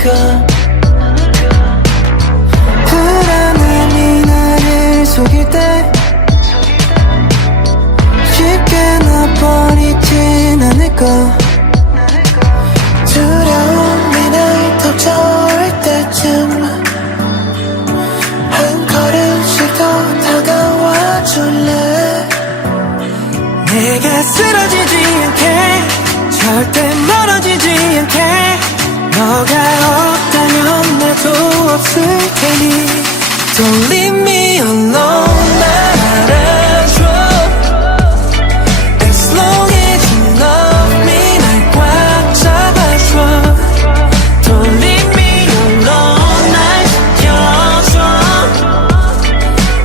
않을까 불안함이 나를 속일 때 쉽게 놔버리진 않을까 두려움이 날 덮쳐올 때쯤 한 걸음씩 더 다가와 줄래 내가 쓰러지지 않게 절대 멀어지지 않게 너가 없다면 나도 없을 테니 Don't leave me alone 말아줘 As long as you love me 날 꽉 잡아줘 Don't leave me alone 날 지켜줘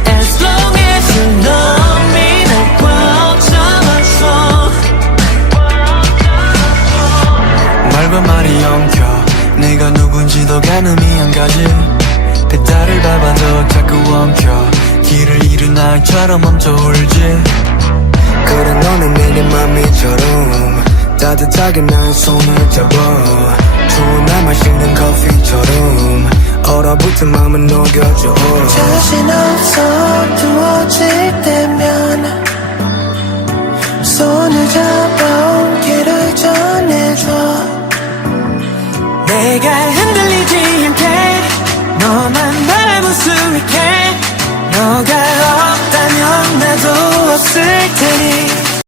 As long as you love me 날 꽉 잡아줘 말과 말이 엉켜 내가 누군지도 가늠이 안 가지 페달을 밟아도 자꾸 엉켜 길을 잃은 나처럼 멈춰 울지 그래 너는 내게 맘이처럼 따뜻하게 날 손을 잡아 좋은 날 마시는 커피처럼 얼어붙은 맘은 녹여줘 자신 없어 두어질 때면 손을 잡아